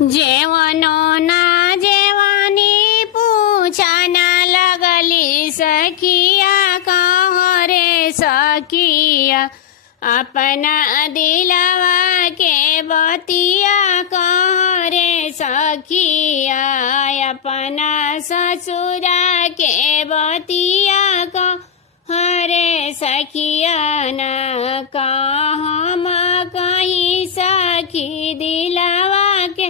जेवनो ना जेवानी पूछा ना लगली सखिया कहो रे सखिया अपना दिलवा के बतिया कहो रे सखिया अपना ससुरा के बतिया कहो रे सखिया ना कहम कहीं सखी दिलवा के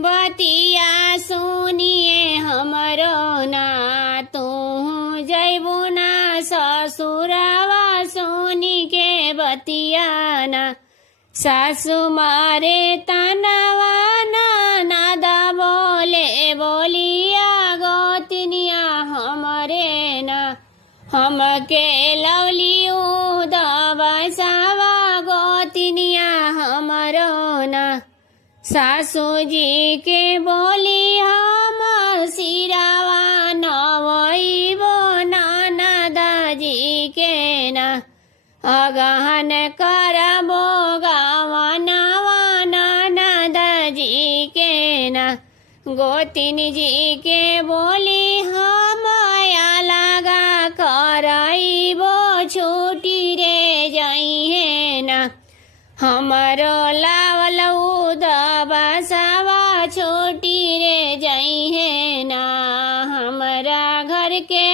बतिया सुनिए हमरो ना तू जैबू ना ससुरवा सुनी के बतिया ना सासु मारे तनवा ना नादा बोले बोलिया गोतनिया हमरे ना हमके लवली दबसावा गोतनिया हमरो ना सासू जी के बोली हम सिरावा नवैबो नाना दाजी के ना अगहन करबो गवनवा नाना दाजी के ना गोतिन जी के बोली हम लगा करइबो छुट्टी रे जइहे ना हमरो लावल दबसावा छोटी रे जइहे ना हमरा घर के